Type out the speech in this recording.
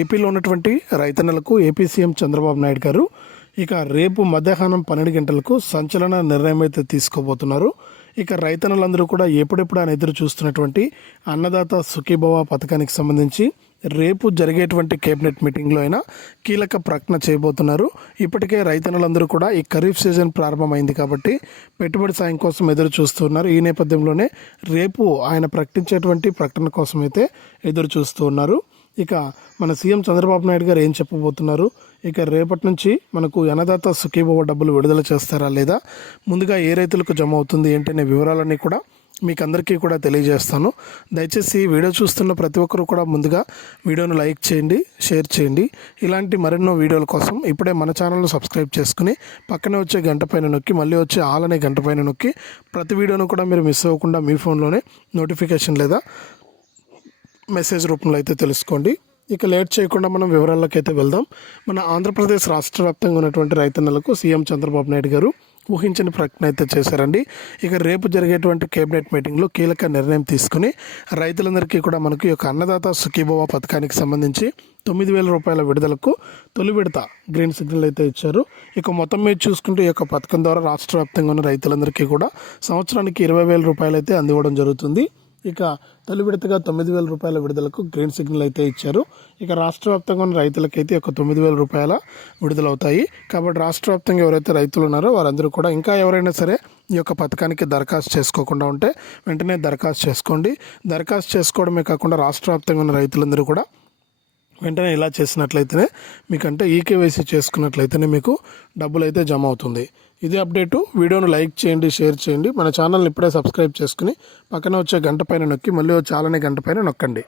ఏపీలో ఉన్నటువంటి రైతన్నలకు ఏపీ సీఎం చంద్రబాబు నాయుడు గారు ఇక రేపు మధ్యాహ్నం పన్నెండు గంటలకు సంచలన నిర్ణయం అయితే తీసుకోబోతున్నారు. ఇక రైతన్నలందరూ కూడా ఎప్పుడెప్పుడు ఆయన ఎదురు చూస్తున్నటువంటి అన్నదాత సుఖీభవ పథకానికి సంబంధించి రేపు జరిగేటువంటి కేబినెట్ మీటింగ్లో అయినా కీలక ప్రకటన చేయబోతున్నారు. ఇప్పటికే రైతన్నలందరూ కూడా ఈ ఖరీఫ్ సీజన్ ప్రారంభమైంది కాబట్టి పెట్టుబడి సాయం కోసం ఎదురు చూస్తున్నారు. ఈ నేపథ్యంలోనే రేపు ఆయన ప్రకటించేటువంటి ప్రకటన కోసం అయితే ఎదురు చూస్తూ ఉన్నారు ఇక మన సీఎం చంద్రబాబు నాయుడు గారు ఏం చెప్పబోతున్నారు? ఇక రేపటి నుంచి మనకు అన్నదాత సుఖీభవ డబ్బులు విడుదల చేస్తారా లేదా? ముందుగా ఏ రైతులకు జమ అవుతుంది ఏంటనే వివరాలన్నీ కూడా మీకు అందరికీ కూడా తెలియజేస్తాను. దయచేసి వీడియో చూస్తున్న ప్రతి ఒక్కరు కూడా ముందుగా వీడియోను లైక్ చేయండి షేర్ చేయండి. ఇలాంటి మరెన్నో వీడియోల కోసం ఇప్పుడే మన ఛానల్ను సబ్స్క్రైబ్ చేసుకుని పక్కనే వచ్చే గంట పైన నొక్కి మళ్ళీ వచ్చే ఆల్ అనే గంట పైన నొక్కి ప్రతి వీడియోను కూడా మీరు మిస్ అవ్వకుండా మీ ఫోన్లోనే నోటిఫికేషన్ లేదా మెసేజ్ రూపంలో అయితే తెలుసుకోండి. ఇక లేట్ చేయకుండా మనం వివరాల్లోకి అయితే వెళ్దాం. మన ఆంధ్రప్రదేశ్ రాష్ట్ర వ్యాప్తంగా ఉన్నటువంటి రైతన్నలకు సీఎం చంద్రబాబు నాయుడు గారు ఊహించని ప్రకటన అయితే చేశారండి. ఇక రేపు జరిగేటువంటి కేబినెట్ మీటింగ్లో కీలక నిర్ణయం తీసుకుని రైతులందరికీ కూడా మనకి ఒక అన్నదాత సుఖీభవ పథకానికి సంబంధించి తొమ్మిది వేల రూపాయల విడుదలకు తొలి విడత గ్రీన్ సిగ్నల్ అయితే ఇచ్చారు. ఇక మొత్తం మీద చూసుకుంటే ఈ యొక్క పథకం ద్వారా రాష్ట్ర వ్యాప్తంగా ఉన్న రైతులందరికీ కూడా సంవత్సరానికి ఇరవై వేల రూపాయలు అయితే అందివ్వడం జరుగుతుంది. ఇక తొలి విడతగా తొమ్మిది వేల రూపాయల విడుదలకు గ్రీన్ సిగ్నల్ అయితే ఇచ్చారు. ఇక రాష్ట్ర వ్యాప్తంగా ఉన్న రైతులకైతే ఒక తొమ్మిది వేల రూపాయల విడుదలవుతాయి. కాబట్టి రాష్ట్ర వ్యాప్తంగా ఎవరైతే రైతులు ఉన్నారో వారందరూ కూడా ఇంకా ఎవరైనా సరే ఈ యొక్క పథకానికి దరఖాస్తు చేసుకోకుండా ఉంటే వెంటనే దరఖాస్తు చేసుకోండి. దరఖాస్తు చేసుకోవడమే కాకుండా రాష్ట్ర వ్యాప్తంగా ఉన్న రైతులందరూ కూడా వెంటనే ఇలా చేసినట్లయితేనే మీకంటే ఈకేవైసీ చేసుకున్నట్లయితేనే మీకు డబ్బులు అయితే జమ అవుతుంది ఇది అప్డేటు. వీడియోను లైక్ చేయండి షేర్ చేయండి. మన ఛానల్ని ఇప్పుడే సబ్స్క్రైబ్ చేసుకుని పక్కన వచ్చే గంట పైన నొక్కి మళ్ళీ వచ్చే గంట పైన నొక్కండి.